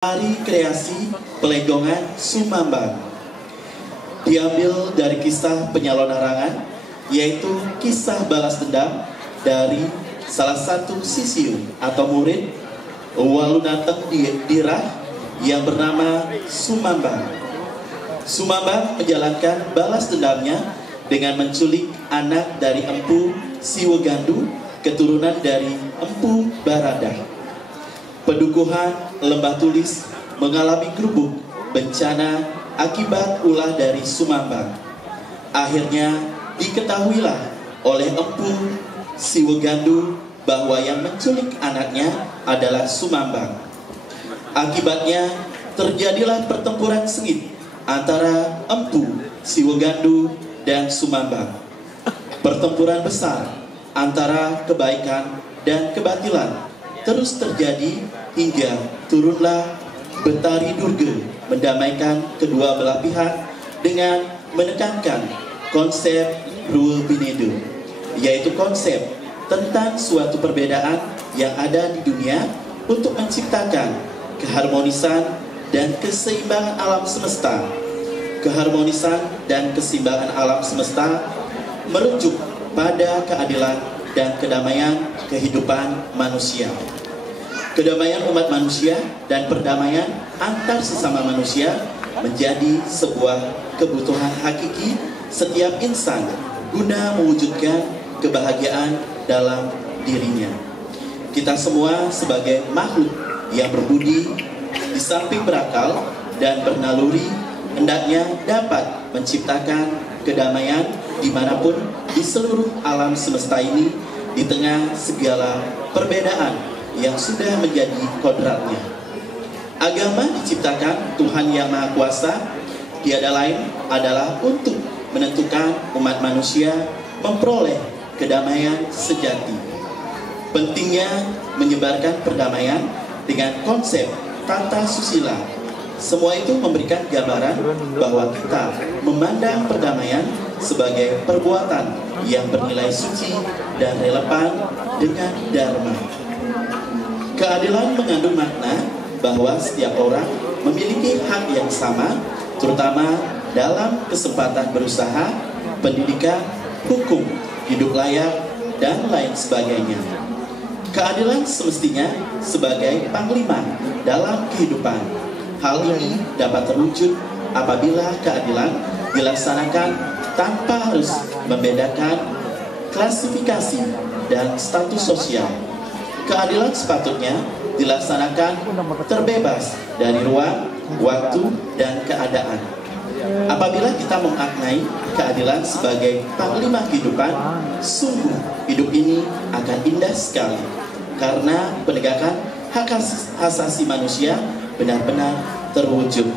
Tari kreasi Pelegongan Sumambang diambil dari kisah penyalon larangan, yaitu kisah balas dendam dari salah satu sisiu atau murid Walunateng Dirah yang bernama Sumambang. Sumambang menjalankan balas dendamnya dengan menculik anak dari Empu Siwegandu, keturunan dari Empu Baradah. Pedukuhan Lembah Tulis mengalami gerubuk bencana akibat ulah dari Sumambang. Akhirnya diketahuilah oleh Empu Siwegandu bahwa yang menculik anaknya adalah Sumambang. Akibatnya terjadilah pertempuran sengit antara Empu Siwegandu dan Sumambang. Pertempuran besar antara kebaikan dan kebatilan terus terjadi hingga turunlah Betari Durga mendamaikan kedua belah pihak dengan menekankan konsep Rule Binedo, yaitu konsep tentang suatu perbedaan yang ada di dunia untuk menciptakan keharmonisan dan keseimbangan alam semesta. Keharmonisan dan keseimbangan alam semesta merujuk pada keadilan dan kedamaian kehidupan manusia. Kedamaian umat manusia dan perdamaian antar sesama manusia menjadi sebuah kebutuhan hakiki setiap insan guna mewujudkan kebahagiaan dalam dirinya. Kita semua sebagai makhluk yang berbudi, di samping berakal dan bernaluri, hendaknya dapat menciptakan kedamaian dimanapun di seluruh alam semesta ini, di tengah segala perbedaan yang sudah menjadi kodratnya. Agama diciptakan Tuhan Yang Maha Kuasa, tiada lain adalah untuk menentukan umat manusia memperoleh kedamaian sejati. Pentingnya menyebarkan perdamaian dengan konsep tata susila. Semua itu memberikan gambaran bahwa kita memandang perdamaian sebagai perbuatan yang bernilai suci dan relevan dengan dharma. Keadilan mengandung makna bahwa setiap orang memiliki hak yang sama, terutama dalam kesempatan berusaha, pendidikan, hukum, hidup layak, dan lain sebagainya. Keadilan semestinya sebagai panglima dalam kehidupan. Hal ini dapat terwujud apabila keadilan dilaksanakan tanpa harus membedakan klasifikasi dan status sosial. Keadilan sepatutnya dilaksanakan terbebas dari ruang, waktu, dan keadaan. Apabila kita memaknai keadilan sebagai panglima kehidupan, sungguh hidup ini akan indah sekali, karena penegakan hak asasi manusia benar-benar terwujud.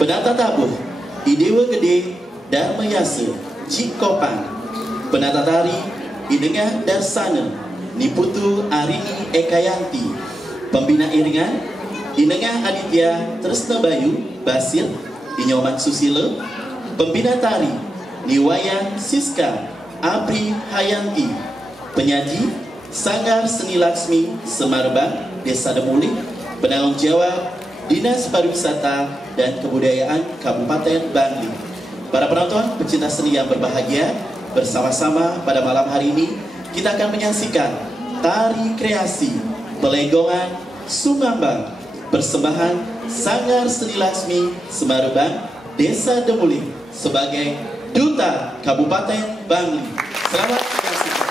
Penata tabuh Idewa Gede Dharma Yasa Jikopang, penata tari Idengah Darsana Niputu Arini Ekayanti, pembina iringan Idengah Aditya Tresna Bayu Basir Inyoman Susilo, pembina tari Niwayan Siska Abri Hayanti, penyaji Sanggar Seni Laksmi Semarbang Desa Demuli, penanggung jawab Dinas Pariwisata dan Kebudayaan Kabupaten Bangli. Para penonton pecinta seni yang berbahagia, bersama-sama pada malam hari ini kita akan menyaksikan tari kreasi Pelegongan Sumambang, persembahan Sanggar Seni Laksmi Semarbang Desa Demuli sebagai Duta Kabupaten Bangli. Selamat menyaksikan.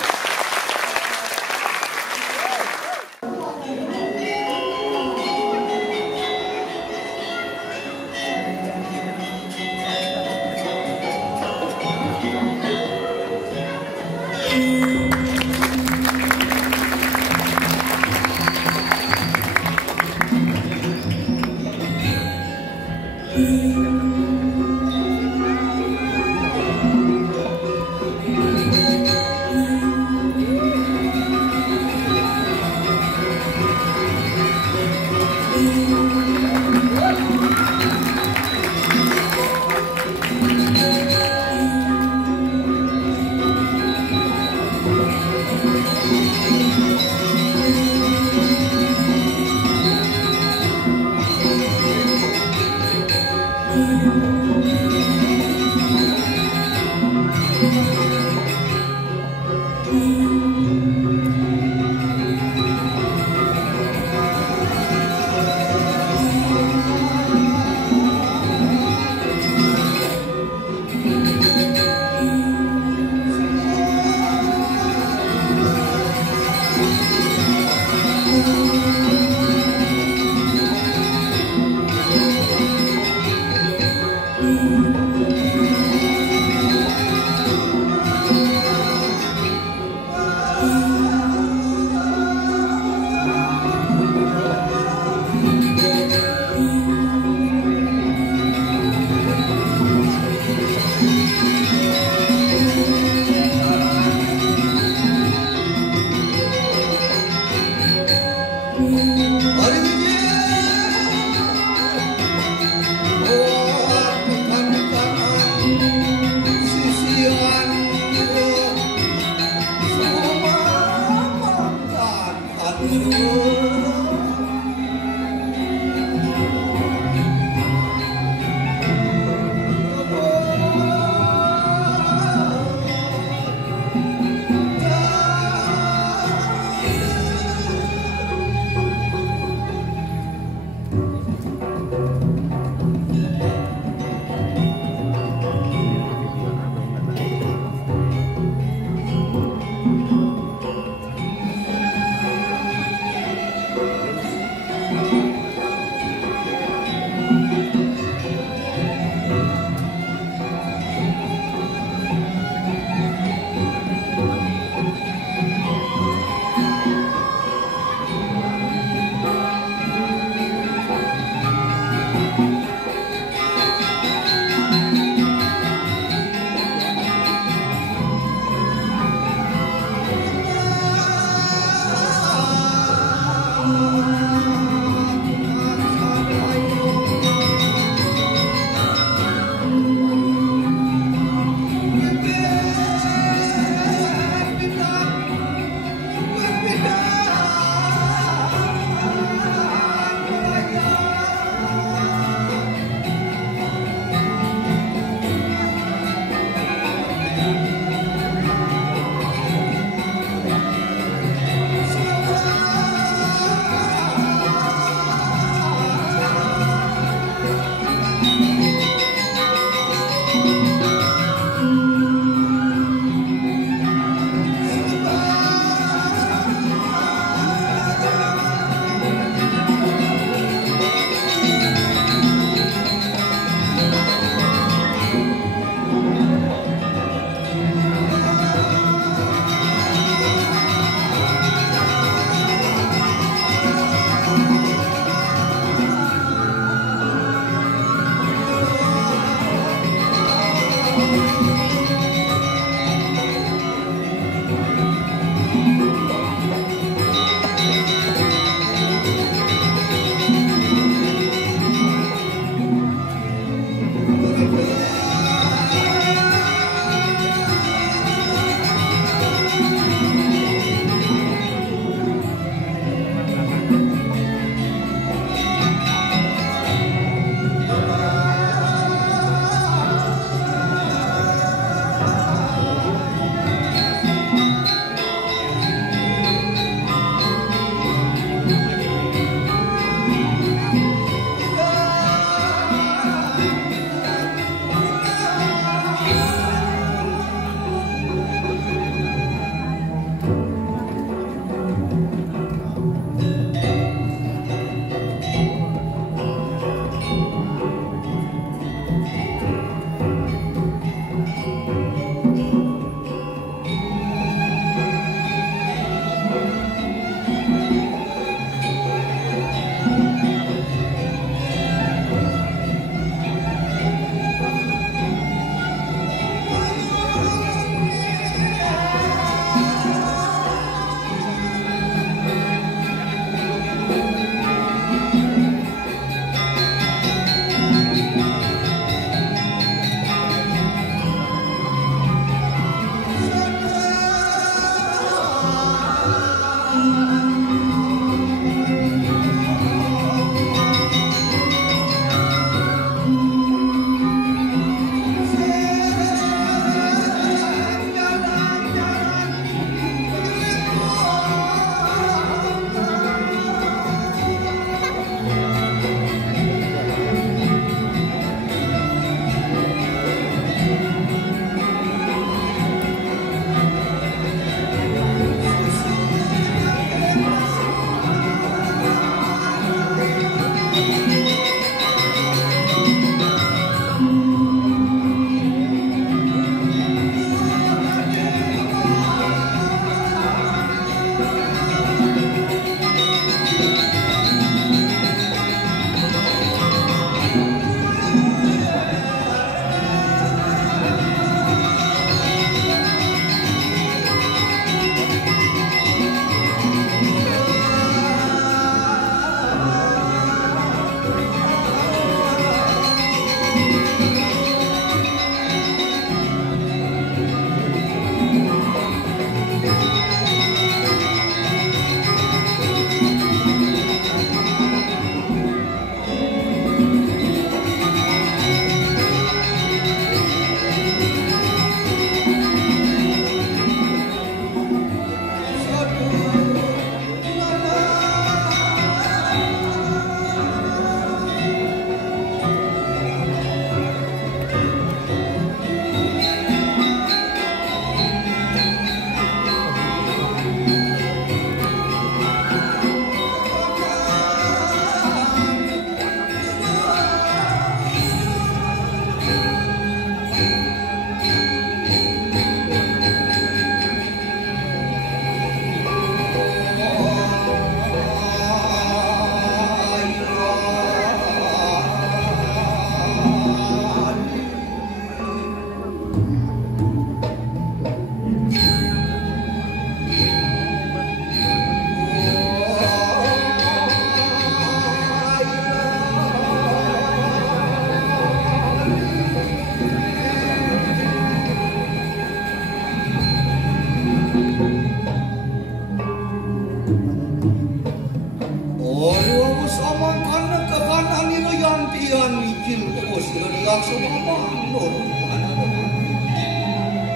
Antian ijil ko sila diak sa mga panor.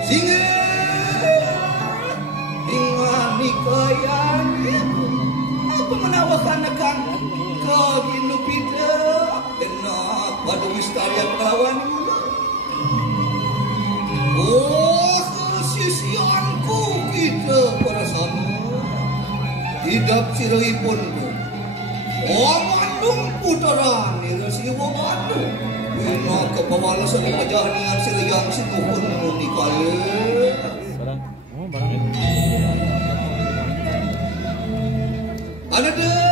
Singe ingani kayan apa menawakan akan kaginupita enak pada wistaria kawan. Oh kesisianku kita para sama hidup sirahipun ko. Oh Bandung putaran ni si Bandung. Wina kepawala sa kajahanian sila yang situhun ni kaya. Ada dah.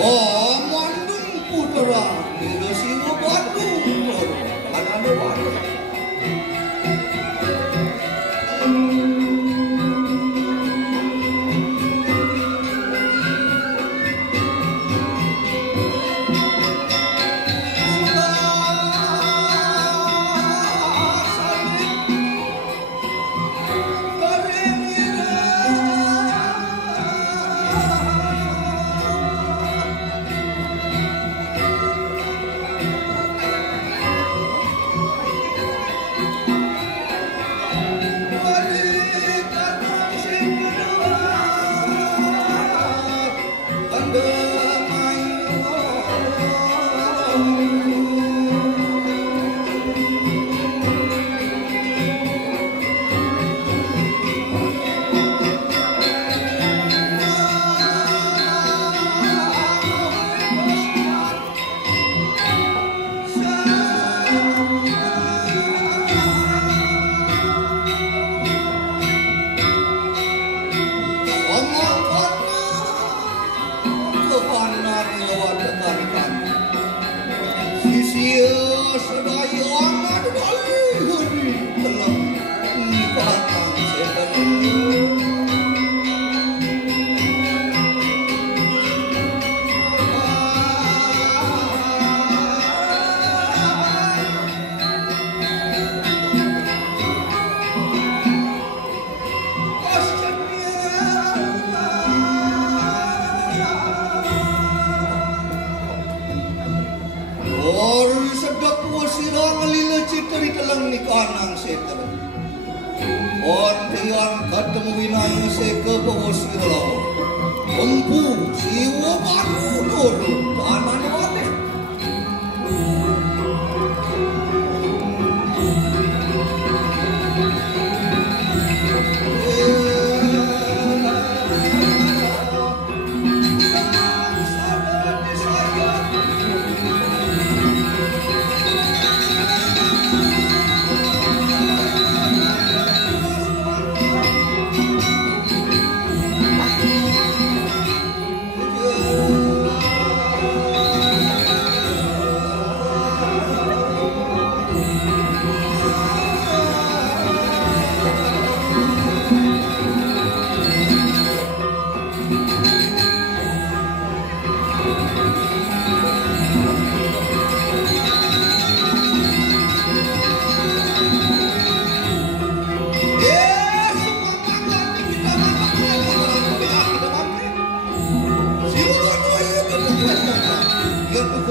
Oh, Bandung putra, ini si Bandung, ada Bandung.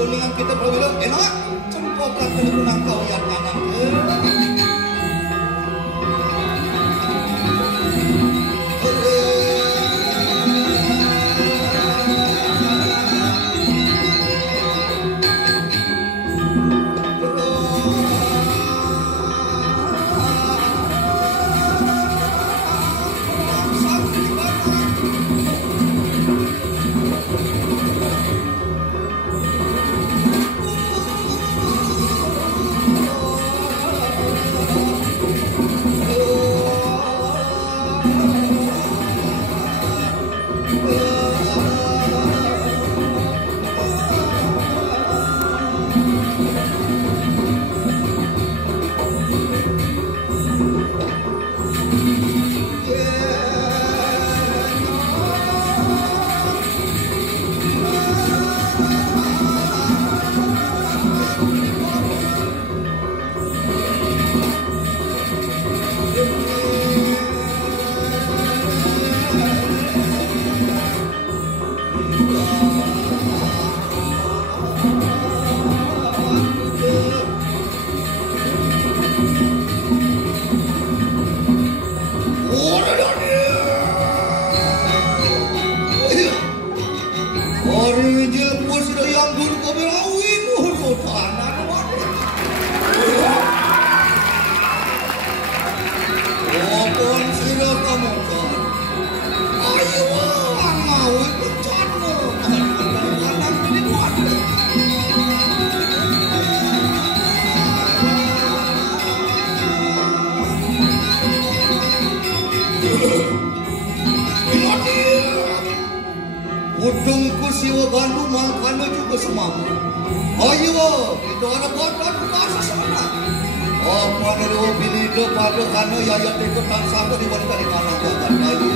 Kuningan kita perwira enak kota terkenang kau yang nanang ke. Udungku siwa gandu mangkana juga semamu. Ayo, itu anak bodoh bahasa sana. Apa nih bini ke pada kana yaya teko tangsa di wanita di mana bagan ayo.